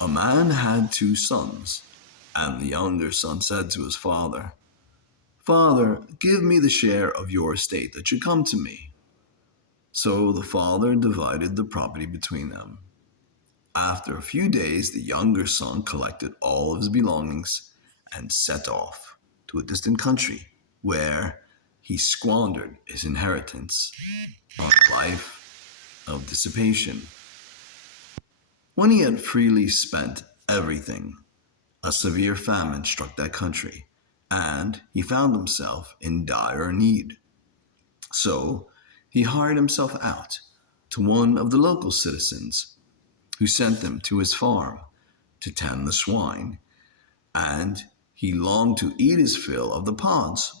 A man had two sons, and the younger son said to his father, "Father, give me the share of your estate that should come to me." So the father divided the property between them. After a few days, the younger son collected all of his belongings and set off to a distant country where he squandered his inheritance on a life of dissipation. When he had freely spent everything, a severe famine struck that country, and he found himself in dire need. So he hired himself out to one of the local citizens, who sent him to his farm to tend the swine, and he longed to eat his fill of the pods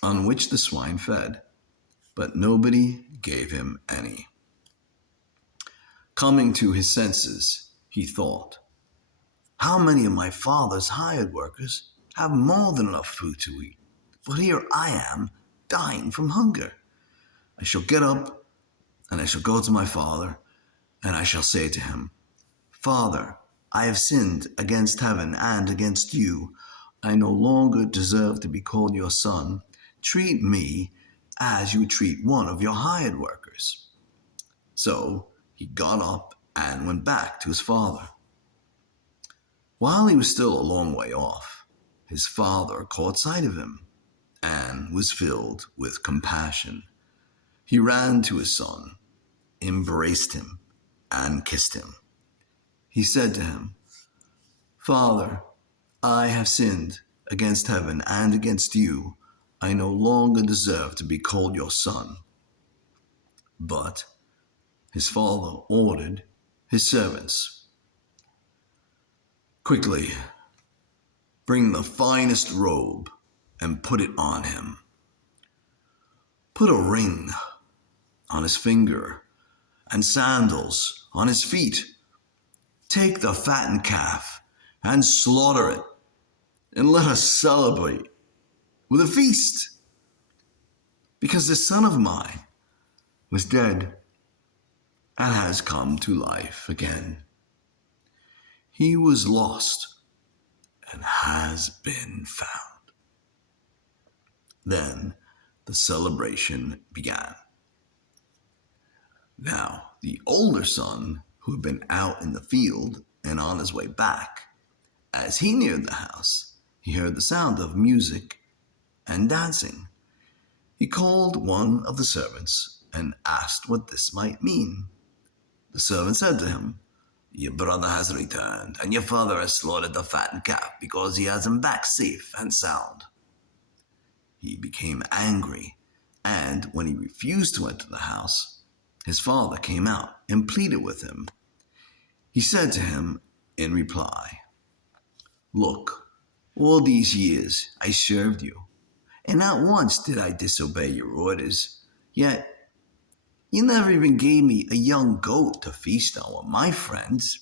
on which the swine fed, but nobody gave him any. Coming to his senses, he thought, "How many of my father's hired workers have more than enough food to eat? But here I am, dying from hunger. I shall get up, and I shall go to my father, and I shall say to him, 'Father, I have sinned against heaven and against you. I no longer deserve to be called your son. Treat me as you treat one of your hired workers.'" So he got up and went back to his father. While he was still a long way off, his father caught sight of him and was filled with compassion. He ran to his son, embraced him, and kissed him. He said to him, "Father, I have sinned against heaven and against you. I no longer deserve to be called your son." But his father ordered his servants, "Quickly, bring the finest robe and put it on him. Put a ring on his finger and sandals on his feet. Take the fattened calf and slaughter it, and let us celebrate with a feast. Because this son of mine was dead and has come to life again. He was lost and has been found." Then the celebration began. Now, the older son, who had been out in the field and on his way back, as he neared the house, he heard the sound of music and dancing. He called one of the servants and asked what this might mean. The servant said to him, "Your brother has returned, and your father has slaughtered the fattened calf because he has him back safe and sound." He became angry, and when he refused to enter the house, his father came out and pleaded with him. He said to him in reply, "Look, all these years I served you, and not once did I disobey your orders. Yet you never even gave me a young goat to feast on with my friends.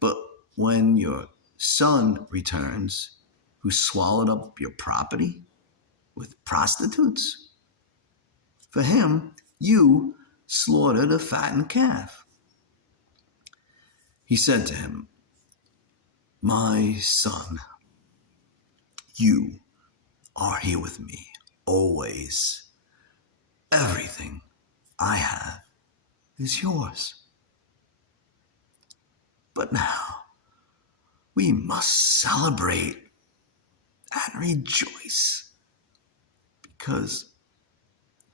But when your son returns, who swallowed up your property with prostitutes, for him you slaughtered a fattened calf." He said to him, "My son, you are here with me always. Everything I have is yours. But now we must celebrate and rejoice because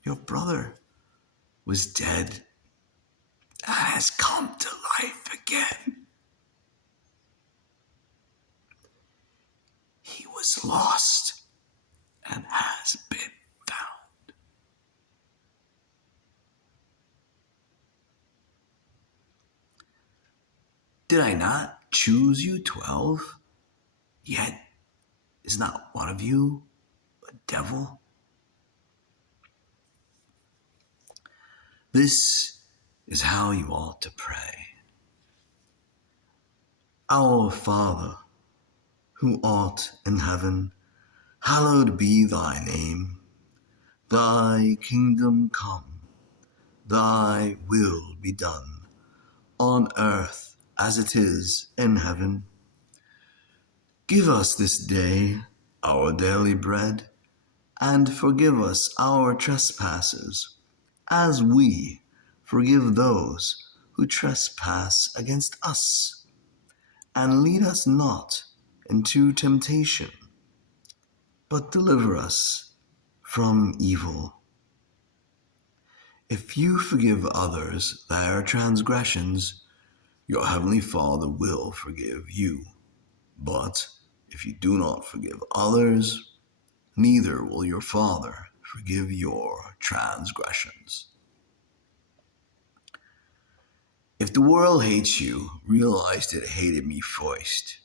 your brother was dead and has come to life again. He was lost and has been found." Did I not choose you 12? Yet is not one of you a devil? This is how you ought to pray. "Our Father, who art in heaven, hallowed be thy name. Thy kingdom come, thy will be done, on earth as it is in heaven. Give us this day our daily bread, and forgive us our trespasses, as we forgive those who trespass against us. And lead us not into temptation, but deliver us from evil. If you forgive others their transgressions, your heavenly Father will forgive you. But if you do not forgive others, neither will your Father forgive your transgressions. If the world hates you, realize that it hated me first.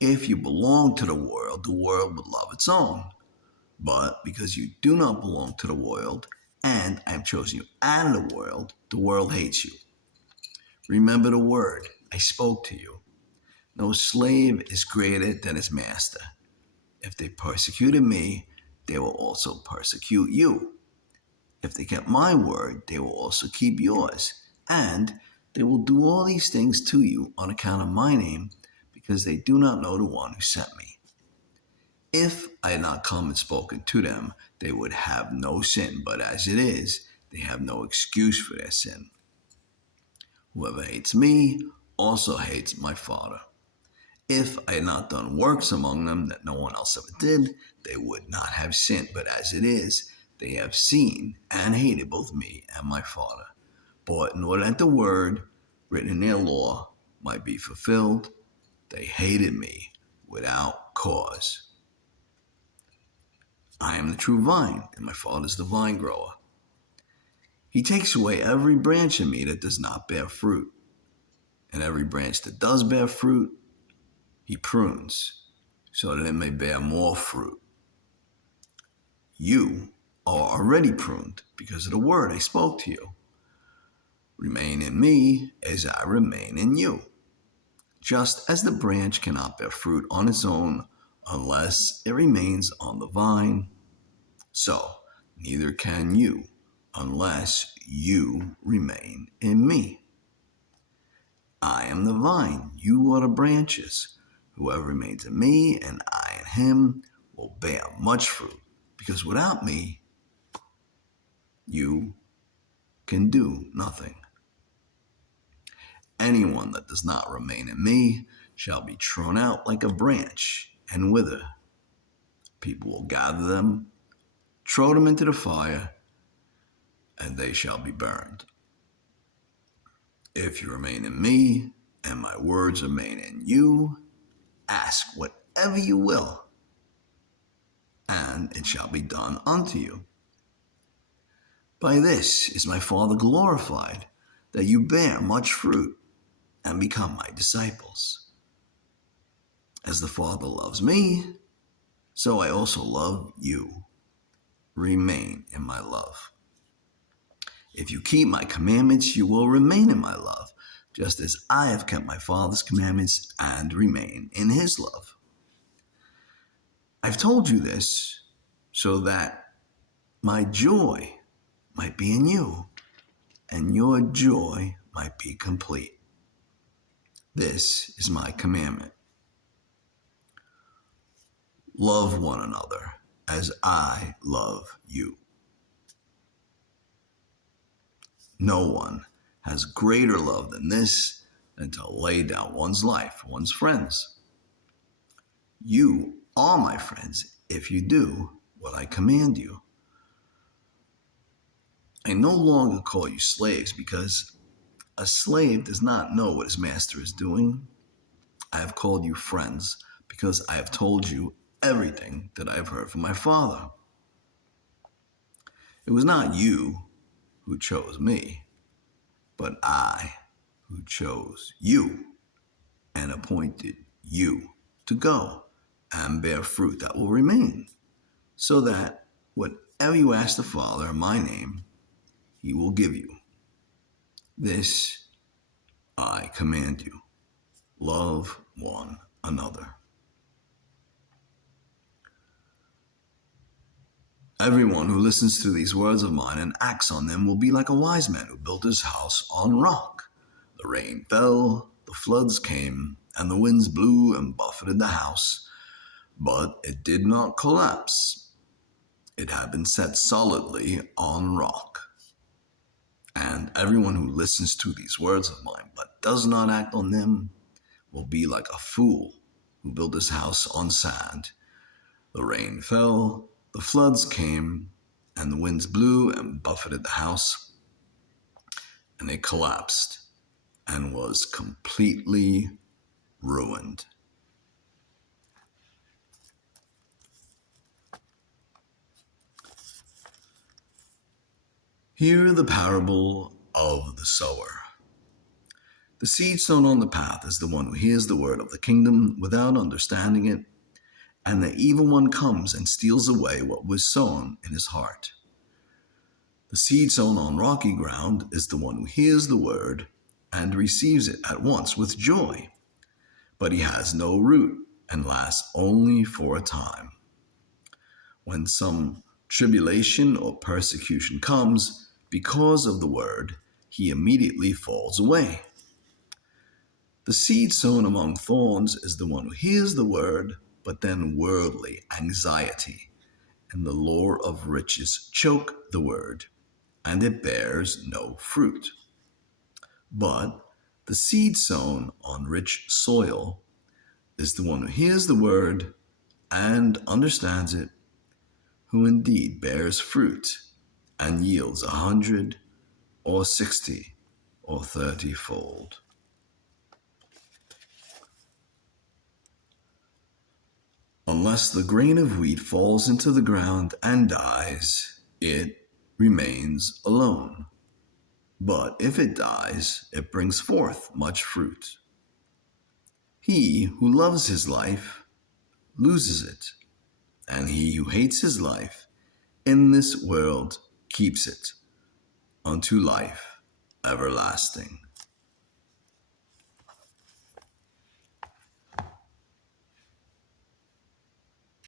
If you belong to the world would love its own. But because you do not belong to the world, and I have chosen you out of the world hates you. Remember the word I spoke to you. No slave is greater than his master. If they persecuted me, they will also persecute you. If they kept my word, they will also keep yours. And they will do all these things to you on account of my name, because they do not know the one who sent me. If I had not come and spoken to them, they would have no sin, but as it is, they have no excuse for their sin. Whoever hates me also hates my Father. If I had not done works among them that no one else ever did, they would not have sinned, but as it is, they have seen and hated both me and my Father. But in order that the word written in their law might be fulfilled, they hated me without cause. I am the true vine, and my Father is the vine grower. He takes away every branch in me that does not bear fruit, and every branch that does bear fruit, he prunes, so that it may bear more fruit. You are already pruned because of the word I spoke to you. Remain in me as I remain in you. Just as the branch cannot bear fruit on its own unless it remains on the vine, so neither can you unless you remain in me. I am the vine, you are the branches. Whoever remains in me and I in him will bear much fruit, because without me you can do nothing. Anyone that does not remain in me shall be thrown out like a branch and wither. People will gather them, throw them into the fire, and they shall be burned. If you remain in me, and my words remain in you, ask whatever you will, and it shall be done unto you. By this is my Father glorified, that you bear much fruit and become my disciples. As the Father loves me, so I also love you. Remain in my love. If you keep my commandments, you will remain in my love, just as I have kept my Father's commandments and remain in his love. I've told you this so that my joy might be in you, and your joy might be complete. This is my commandment. Love one another as I love you. No one has greater love than this, than to lay down one's life for one's friends. You are my friends if you do what I command you. I no longer call you slaves, because a slave does not know what his master is doing. I have called you friends, because I have told you everything that I have heard from my Father. It was not you who chose me, but I who chose you and appointed you to go and bear fruit that will remain, so that whatever you ask the Father in my name, he will give you. This I command you. Love one another. Everyone who listens to these words of mine and acts on them will be like a wise man who built his house on rock. The rain fell, the floods came, and the winds blew and buffeted the house, but it did not collapse. It had been set solidly on rock. And everyone who listens to these words of mine but does not act on them will be like a fool who built his house on sand. The rain fell, the floods came, and the winds blew and buffeted the house, and it collapsed and was completely ruined. Hear the parable of the sower. The seed sown on the path is the one who hears the word of the kingdom without understanding it, and the evil one comes and steals away what was sown in his heart. The seed sown on rocky ground is the one who hears the word and receives it at once with joy, but he has no root and lasts only for a time. When some tribulation or persecution comes because of the word, he immediately falls away. The seed sown among thorns is the one who hears the word, but then worldly anxiety and the lure of riches choke the word, and it bears no fruit. But the seed sown on rich soil is the one who hears the word and understands it, who indeed bears fruit and yields 100 or 60 or 30-fold. Unless the grain of wheat falls into the ground and dies, it remains alone. But if it dies, it brings forth much fruit. He who loves his life loses it, and he who hates his life in this world keeps it unto life everlasting.